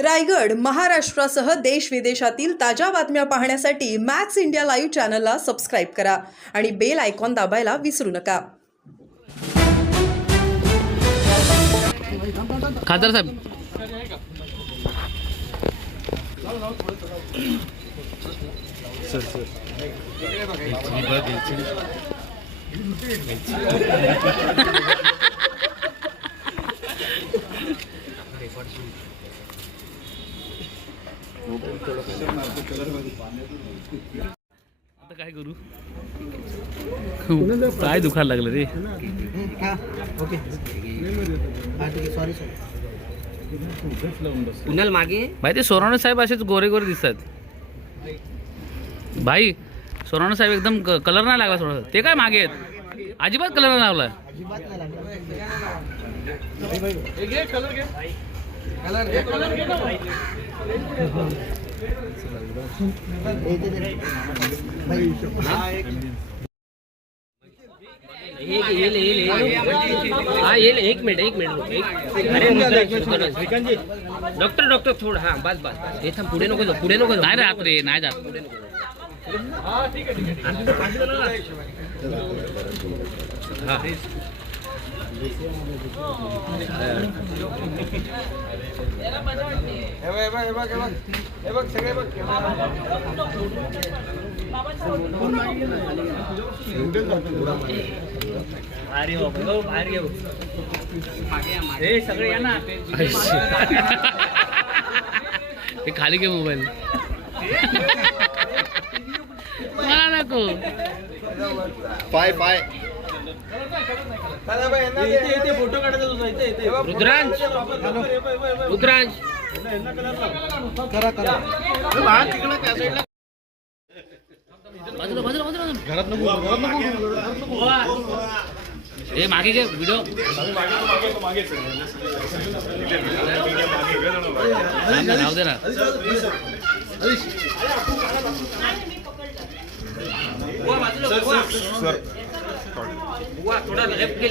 रायगड महाराष्ट्रासह देश विदेशातील ताज्या बातम्या पाहण्यासाठी मॅक्स इंडिया लाईव्ह चॅनलला सबस्क्राईब करा आणि बेल आयकॉन दाबायला विसरू नका. खासदार साहेब आता काय करू काय दुखायला लागलं रे. कुणाल मागे भाई ते सोराणे साहेब असेच गोरे गोरे दिसतात. भाई सोराणे साहेब एकदम कलर नाही लागला थोडं. ते काय मागे आहेत अजिबात कलर नाही लागला. एक मिनिट डॉक्टर थोडं हा बस हे थांब पुढे नको नाही राहत रे नाही जात. सगळे या ना हे खाली घे मोबाईल. मला नको फोटो काढायचा. रुद्रांश बाजूला बाजूला बाजूला हे मागे घे व्हिडिओ. राहू दे ना. थोड़ा लेफ्ट के.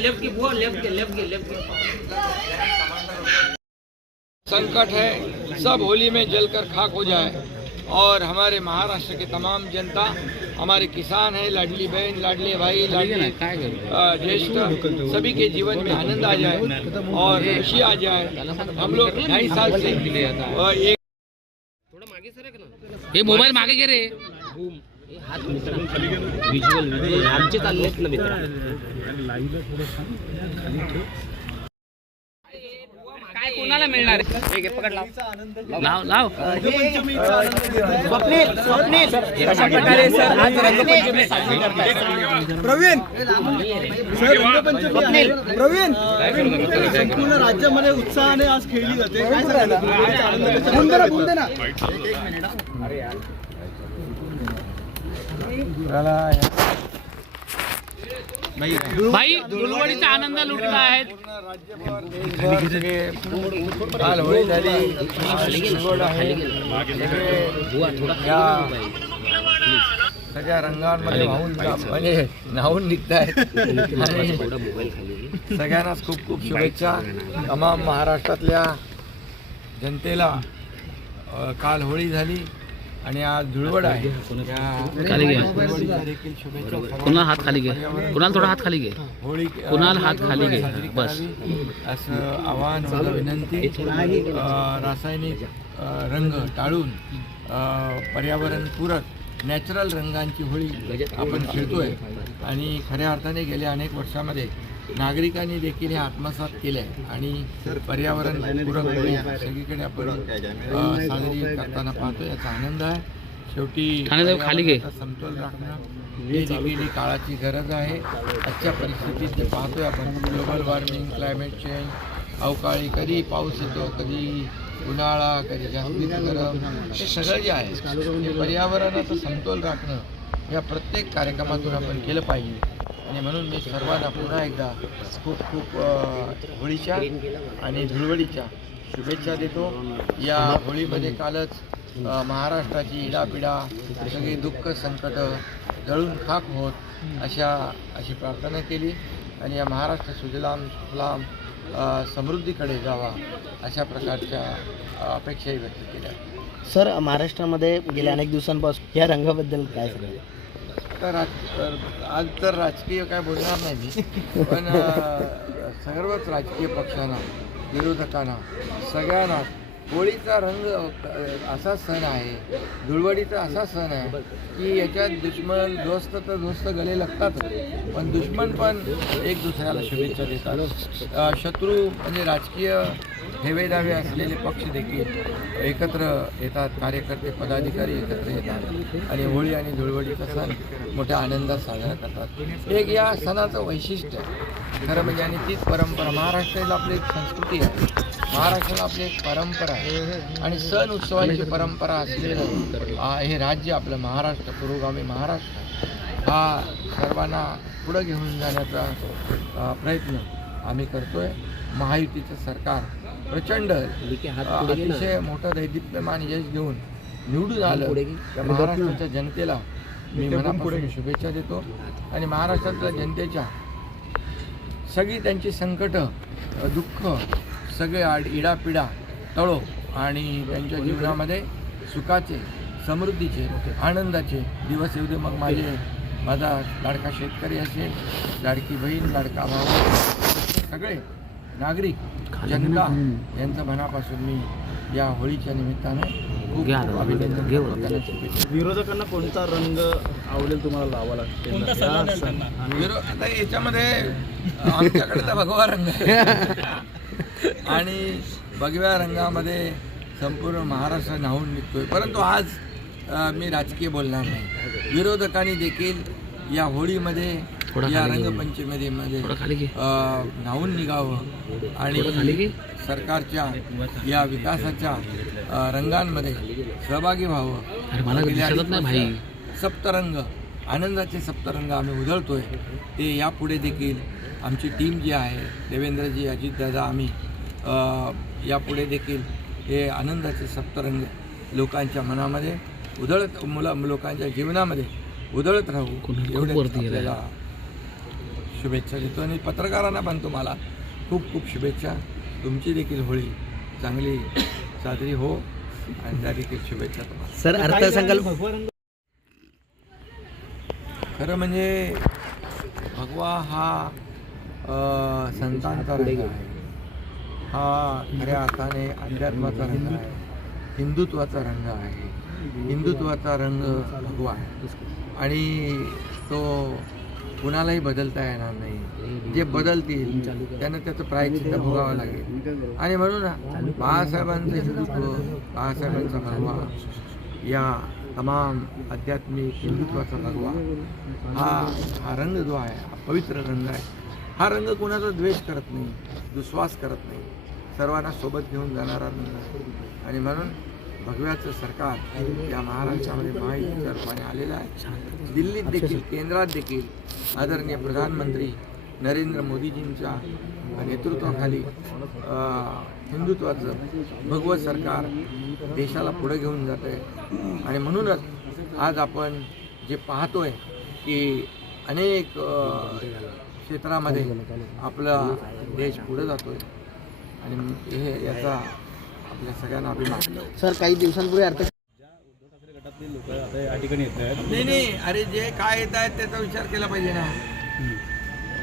संकट है सब होली में जलकर खाक हो जाए और हमारे महाराष्ट्र के तमाम जनता हमारे किसान हैं, लाडली बहन, लाडले भाई, लाडली ज्येष्ठ सभी के जीवन में आनंद आ जाए और खुशी आ जाए. हम लोग 2.5 साल से एक थोड़ा मागे सरक ना. हे मोबाईल मागे घे रे. हात विज्युअल आमचे चाललेत ना मित्र. काय कोणाला मिळणार आहे? पकड लाव लाव. स्वप्नील कशा प्रकारे सर आज रंगपंचमी साजरी करताय? प्रवीण सर रंगपंचमी प्रवीण संपूर्ण राज्यामध्ये उत्साहाने आज खेळली जाते. काय सांगाल? बोल दे ना. भाई धुळवडीचा आनंद लुटला आहे. काल होळी झाली. सगळ्या रंगांमध्ये म्हणजे न्हावून निघतायत. सगळ्यांनाच खूप खूप शुभेच्छा. तमाम महाराष्ट्रातल्या जनतेला काल होळी झाली आणि आज धुळवड आहे. खाली घे. देखील शुभेच्छा. कुणाल हात खाली घे. कुणाल थोडा हात खाली घे. होळी कुणाल हात खाली घे बस. असं आवाहन मला विनंती. रासायनिक रंग टाळून पर्यावरणपूरक नॅचरल रंगांची होळी आपण खेळतोय आणि खऱ्या अर्थाने गेल्या अनेक वर्षामध्ये नागरिकांनी देखील हे आत्मसात केले आहे आणि पर्यावरणपूरक होळी सगळीकडे आपण साजरी करताना पाहतो. याचा आनंद आहे. शेवटी खाली घे. समतोल राखणं ही देखील ही काळाची गरज आहे. आजच्या परिस्थितीत जे पाहतोय आपण ग्लोबल वॉर्मिंग, क्लायमेट चेंज, अवकाळी, कधी पाऊस येतो, कधी उन्हाळा, कधी जास्तीत गरम, हे सगळं जे आहे ते पर्यावरणाचा समतोल राखणं या प्रत्येक कार्यक्रमातून आपण केलं पाहिजे. आणि म्हणून मी सर्वांना पुन्हा एकदा खूप खूप होळीच्या आणि धुळवडीच्या शुभेच्छा देतो. या होळीमध्ये कालच महाराष्ट्राची इडापिडा, सगळी दुःख संकट जळून खाक होत अशी प्रार्थना केली आणि या महाराष्ट्र सुजलाम सुफलाम समृद्धीकडे जावा अशा प्रकारच्या अपेक्षाही व्यक्त केल्या. सर, महाराष्ट्रामध्ये गेल्या अनेक दिवसांपासून या रंगाबद्दल काय सांगाल? आज तर राजकीय काय बोलणार नाही मी, पण सर्वच राजकीय पक्षांना, विरोधकांना, सगळ्यांना होळीचा रंग असा सण आहे, धुळवडीचा असा सण आहे की याच्यात दुश्मन दोस्त तर दोस्त गले लागतात, पण दुश्मन पण एक दुसऱ्याला शुभेच्छा देतात. शत्रू म्हणजे राजकीय हेवेदावे असलेले पक्ष देखील एकत्र येतात, कार्यकर्ते पदाधिकारी एकत्र येतात आणि होळी आणि धुळवडीचा सण मोठ्या आनंदात साजरा करतात. एक या सणाचं वैशिष्ट्य आहे खरं म्हणजे, आणि तीच परंपरा महाराष्ट्राला आपली एक संस्कृती आहे, महाराष्ट्राला आपली एक परंपरा आहे आणि सण उत्सवांची परंपरा असलेलं हे राज्य आपलं महाराष्ट्र, पुरोगामी महाराष्ट्र हा सर्वांना पुढं घेऊन जाण्याचा प्रयत्न आम्ही करतोय. महायुतीचं सरकार प्रचंड अतिशय मोठं दैदिप्यमान यश घेऊन निवडून आलं त्या महाराष्ट्राच्या जनतेला मी मनापासून शुभेच्छा देतो आणि महाराष्ट्रातल्या जनतेच्या सगळी त्यांची संकटं, दुःख, सगळे इडापिडा टळो आणि त्यांच्या जीवनामध्ये सुखाचे, समृद्धीचे, आनंदाचे दिवस येऊ दे. मग माझा लाडका शेतकरी असेल, लाडकी बहीण, लाडका भाऊ, सगळे नागरिक, जनता यांचं मनापासून मी या होळीच्या निमित्ताने खूप अभिनंदन करतो. विरोधकांना कोणता रंग आवडेल तुम्हाला लावायला? आता याच्यामध्ये आमच्याकडे तर भगवा रंग आहे आणि भगव्या रंगामध्ये संपूर्ण महाराष्ट्र न्हावून निघतोय. परंतु आज मी राजकीय बोलणार नाही. विरोधकांनी देखील या होळीमध्ये, या रंगपंचमीमध्ये न्हावून निघावं आणि सरकारच्या या विकासाच्या रंगांमध्ये सहभागी व्हावं. सप्तरंग, आनंदाचे सप्तरंग आम्ही उधळतोय ते यापुढे देखील आमची टीम जी आहे, देवेंद्रजी, अजितदादा, आम्ही यापुढे देखील हे आनंदाचे सप्तरंग लोकांच्या मनामध्ये उधळत, लोकांच्या जीवनामध्ये उधळत राहू एवढे आपल्याला शुभेच्छा देतो. आणि पत्रकारांना पण तुम्हाला खूप खूप शुभेच्छा. तुमची देखील होळी चांगली साजरी हो आणि त्या देखील शुभेच्छा तुम्हाला. सर, अर्थसंकल्प खरं म्हणजे भगवा हा संतांचा रंग आहे, हा खऱ्या अर्थाने अध्यात्माचा रंग आहे, हिंदुत्वाचा रंग आहे. हिंदुत्वाचा रंग भगवा आहे आणि तो कुणालाही बदलता येणार नाही. जे बदलतील त्यांना त्याचं प्रायश्चित्त भोगावं लागेल आणि म्हणून बाळासाहेबांचं हिंदुत्व, बाळासाहेबांचा भगवा, या तमाम आध्यात्मिक हिंदुत्वाचा भगवा हा रंग जो आहे, हा पवित्र रंग आहे. हा रंग कुणाचा द्वेष करत नाही, दुस्वास करत नाही, सर्वांना सोबत घेऊन जाणारा रंग आहे आणि म्हणून भगव्याचं सरकार या महाराष्ट्रामध्ये महायुतीच्या रूपाने आलेलं आहे. दिल्लीत देखील, केंद्रात देखील आदरणीय प्रधानमंत्री नरेंद्र मोदीजींच्या नेतृत्वाखाली हिंदुत्वाचं भगवं सरकार देशाला पुढे घेऊन जात आहे आणि म्हणूनच आज आपण जे पाहतोय की अनेक क्षेत्रामध्ये आपला देश पुढे जातोय आणि हे याचा आपल्या सगळ्यांना अभिमान. सर, काही दिवसांपूर्वी नाही, अरे जे काय येत आहेत त्याचा विचार केला पाहिजे ना.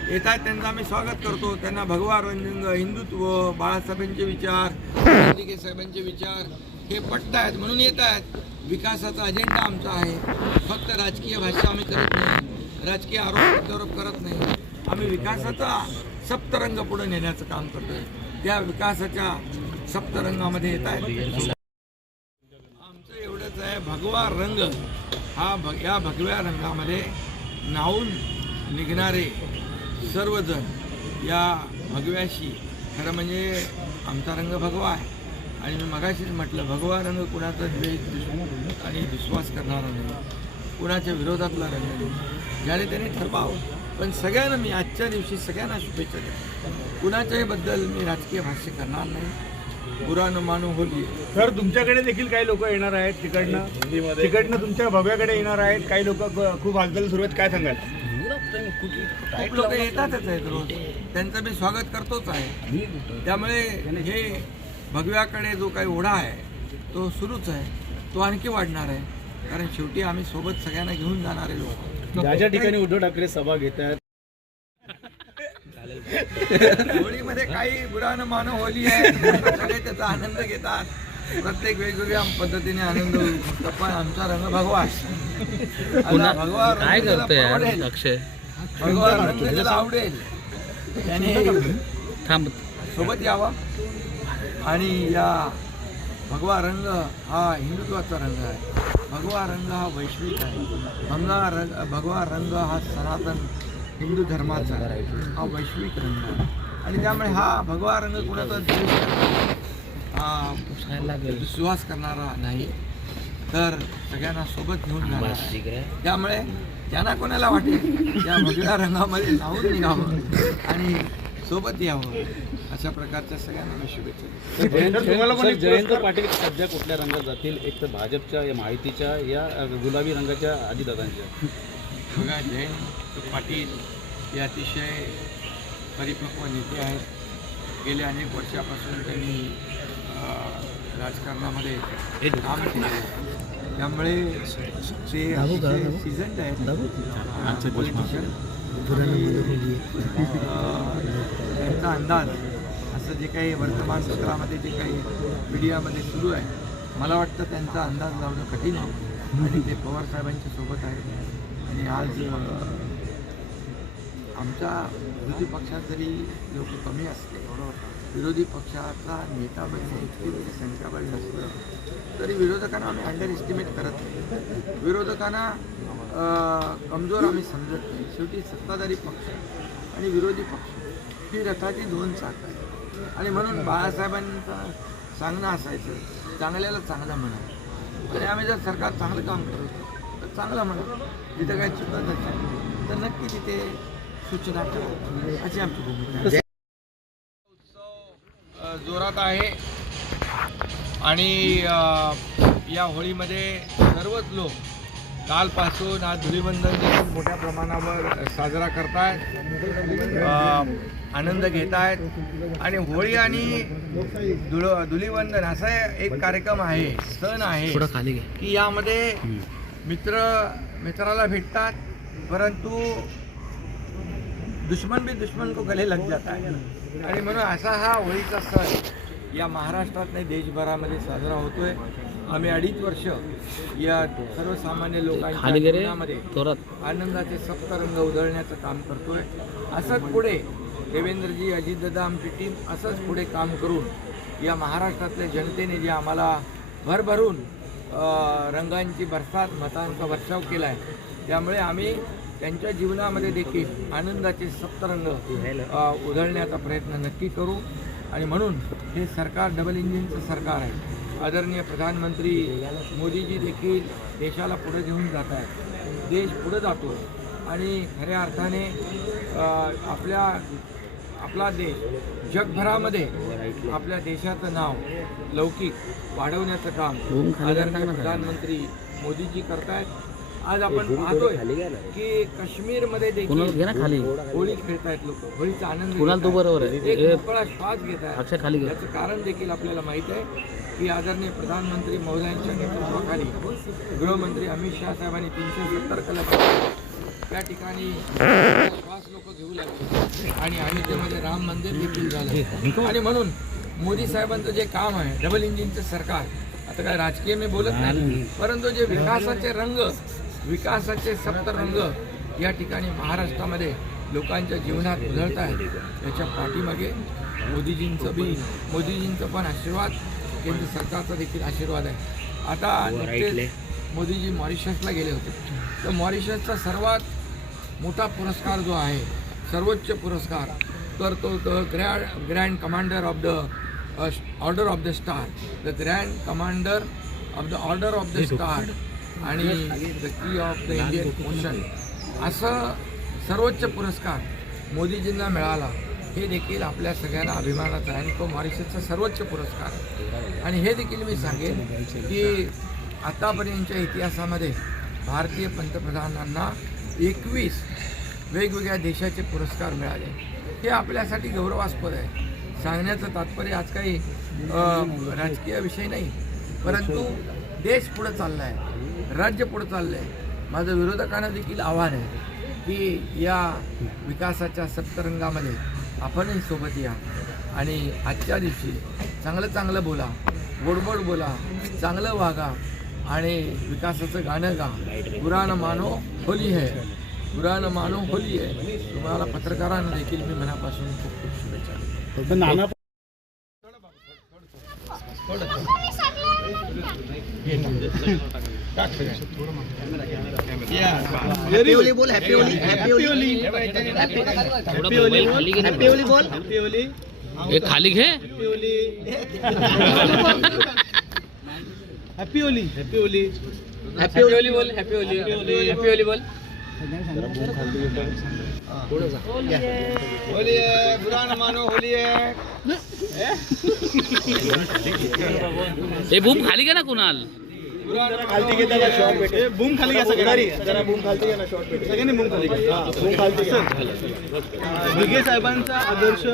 येत आहेत त्यांचं आम्ही स्वागत करतो. त्यांना भगवा रंग, हिंदुत्व, बाळासाहेबांचे विचार, गांधी साहेबांचे विचार हे पटत आहेत म्हणून येत आहेत. विकासाचा अजेंडा आमचा आहे. फक्त राजकीय भाषा आम्ही करत नाही, राजकीय आरोप प्रत्यारोप करत नाही. आम्ही विकासाचा सप्तरंग पुढे नेण्याचं काम करतोय. त्या विकासाच्या सप्तरंगामध्ये येत आहेत. आमचं एवढंच आहे, भगवा रंग हा या भगव्या रंगामध्ये न्हावून निघणारे सर्वजण या भगव्याशी, खरं म्हणजे आमचा रंग भगवा आहे आणि मी मगाशीच म्हटलं, भगवा रंग कुणाचा द्वेष आणि विश्वास करणारा नाही, कुणाच्या विरोधातला रंग नाही. ज्याने त्याने ठरवावं. पण सगळ्यांना मी आजच्या दिवशी सगळ्यांना शुभेच्छा देतो. कुणाच्याही बद्दल मी राजकीय भाष्य करणार नाही. बुरा न मानू होली. सर, तुमच्याकडे देखील काही लोक येणार आहेत तिकडनं तुमच्या भव्याकडे येणार आहेत. काही लोक खूप हालचाल सुरू आहेत, काय सांगाल? खूप लोक येतातच आहेत रोज, त्यांचं मी स्वागत करतोच आहे. त्यामुळे हे भगव्याकडे जो काही ओढा आहे तो सुरूच आहे, तो आणखी वाढणार आहे. कारण शेवटी आम्ही सोबत सगळ्यांना घेऊन जाणारे लोक. ज्या ठिकाणी उद्धव ठाकरे सभा घेत आहेत होळीमध्ये काही बुरा न मानो होली आहे, सगळे त्याचा आनंद घेतात. प्रत्येक वेगवेगळ्या पद्धतीने आनंद होतो. पण आमचा रंग भगवा पुन्हा भगवा रंग काय ज्याला करतोय यार आवडेल, अक्षय? भगवा रंग ज्याला आवडेल त्याने थांब. सोबत यावा. आणि या भगवा रंग हा हिंदुत्वाचा रंग आहे. भगवा रंग हा वैश्विक आहे. भगवा रंग हा सनातन हिंदू धर्माचा हा वैश्विक रंग आहे. आणि त्यामुळे हा भगवा रंग कुणाचा विश्वास करणारा नाही, तर सगळ्यांना सोबत घेऊन जाणार आहे. त्यामुळे त्यांना कोणाला वाटेल या भगव्या रंगामध्ये लावून निघावं आणि सोबत यावं, अशा प्रकारच्या सगळ्यांना मी शुभेच्छा. जयंत पाटील सध्या कुठल्या रंगात जातील? एक तर भाजपच्या या माहितीच्या या गुलाबी रंगाच्या अजितदादांच्या. बघा, जयंत पाटील हे अतिशय परिपक्व नेते आहेत. गेल्या अनेक वर्षापासून त्यांनी राजकारणामध्ये काम केलं आहे. त्यामुळे ते अतिशय सीझन्ड आहेत पॉलिटिशियन. त्यांचा अंदाज असं जे काही वर्तमानपत्रामध्ये जे काही मीडियामध्ये सुरू आहे, मला वाटतं त्यांचा अंदाज लावणं कठीण आहे. आणि ते पवार साहेबांच्या सोबत आहेत. आणि आज आमच्या विरोधी पक्षात जरी लोक कमी असले, विरोधी पक्षाचा नेता बनणे इतकी जरी संख्याबळ नसलं तरी विरोधकांना आम्ही अंडर एस्टिमेट करत नाही. विरोधकांना कमजोर आम्ही समजत नाही. शेवटी सत्ताधारी पक्ष आणि विरोधी पक्ष ही रथाची दोन चाक आहे. आणि म्हणून बाळासाहेबांचं सांगणं असायचं, चांगल्याला चांगलं म्हणा. आणि आम्ही जर सरकार चांगलं काम करतो तर चांगलं म्हणा. जिथं काही चुकत असेल तर नक्की तिथे सूचना करा, अशी आमची भूमिका आहे. उत्सव जोरात आहे आणि या होळीमध्ये सर्वच लोक कालपासून आज धुलीवंदन देखील मोठ्या प्रमाणावर साजरा करतायत, आनंद घेत आहेत. आणि होळी आणि धुलीवंदन असा एक कार्यक्रम आहे, सण आहे की यामध्ये मित्राला भेटतात, परंतु दुश्मन भी दुश्मन को गले लग जाता है. आणि म्हणून असा हा होळीचा सण या महाराष्ट्रात नाही देशभरामध्ये साजरा होतोय. आम्ही 2.5 वर्ष या सर्वसामान्य लोकांच्या जीवनामध्ये आनंदाचे सप्तरंग उधळण्याचं काम करतोय. असंच पुढे देवेंद्रजी, अजितदादा, आमची टीम असंच पुढे काम करून या महाराष्ट्रातल्या जनतेने जे आम्हाला भरभरून रंगांची बरसात, मतांचा वर्षाव केला आहे, त्यामुळे आम्ही त्यांच्या जीवनामध्ये देखील आनंदाचे सप्तरंग उधळण्याचा प्रयत्न नक्की करू. आणि म्हणून हे सरकार डबल इंजिनचं सरकार आहे. आदरणीय प्रधानमंत्री मोदीजी देखील देशाला पुढे घेऊन जात आहेत. देश पुढे जातो आणि खऱ्या अर्थाने आपला देश जगभरामध्ये आपल्या देशाचं नाव लौकिक वाढवण्याचं काम आदरणीय प्रधानमंत्री मोदीजी करतायत. आज आपण पाहतोय की काश्मीरमध्ये देखील होळी खेळतायत लोक, होळीचा आनंद एक मोकळा श्वास घेत आहेत. याचं कारण देखील आपल्याला माहीत आहे की आदरणीय प्रधानमंत्री महोदयांच्या नेतृत्वाखाली गृहमंत्री अमित शहा साहेबांनी 370 कलम त्या ठिकाणी श्वास लोक घेऊ लागले. आणि अयोध्येमध्ये राम मंदिर देखील झालं. आणि म्हणून मोदी साहेबांचं जे काम आहे, डबल इंजिनचं सरकार, आता काय राजकीय मी बोलत नाही, परंतु जे विकासाचे रंग, विकासाचे सप्तरंग या ठिकाणी महाराष्ट्रामध्ये लोकांच्या जीवनात उधळत आहेत, त्याच्या पाठीमागे मोदीजींचं पण आशीर्वाद, केंद्र सरकारचा देखील आशीर्वाद आहे. आता नुकतेच मोदीजी मॉरिशसला गेले होते, तर मॉरिशसचा सर्वात मोठा पुरस्कार जो आहे, सर्वोच्च पुरस्कार, तर तो grand commander of the order of the star, the grand commander of the order of the star आणि the key of the Indian Ocean, असं सर्वोच्च पुरस्कार मोदीजींना मिळाला. हे देखील आपल्या सगळ्यांना अभिमानाचं आहे आणि तो मॉरिशसचा सर्वोच्च पुरस्कार आहे. आणि हे देखील मी सांगेन की आतापर्यंतच्या इतिहासामध्ये भारतीय पंतप्रधानांना 21 वेगवेगळ्या देशाचे पुरस्कार मिळाले. हे आपल्यासाठी गौरवास्पद आहे. सांगण्याचं तात्पर्य आज काही राजकीय विषय नाही, परंतु देश पुढं चालला आहे, राज्य पुढं चाललं आहे. माझं विरोधकांना देखील आव्हान आहे की या विकासाच्या सप्तरंगामध्ये आपणही सोबत या आणि आजच्या दिवशी चांगलं बोला, गोडगोड बोला, चांगलं वागा आणि विकासाचं गाणं गा. बुरा न मानो होली है, बुरा न मानो होली है. तुम्हाला पत्रकारांना देखील मी मनापासून खूप खूप शुभेच्छा देतो. हॅपी होली बोल, happy Holy, happy Holy, happy Holy बोल, हॅपी होली बोल, हॅपी होली, एक खाली घे. Happy Holy, happy Holy, happy Holy, happy Holy बोल, हॅपी होली, हॅपी होली बोल. होली है, बुरा न मानो होली है. हे बूम खाली घे ना कुणाल. खालती घे त्याला शॉट भेटे. बूम खाली घ्या सगळ्यांनी, जरा बूम खालती घ्या ना, शॉट भेटे सगळ्यांनी. बूम खाली घ्या, बूम खालती. दिघे साहेबांचा आदर्श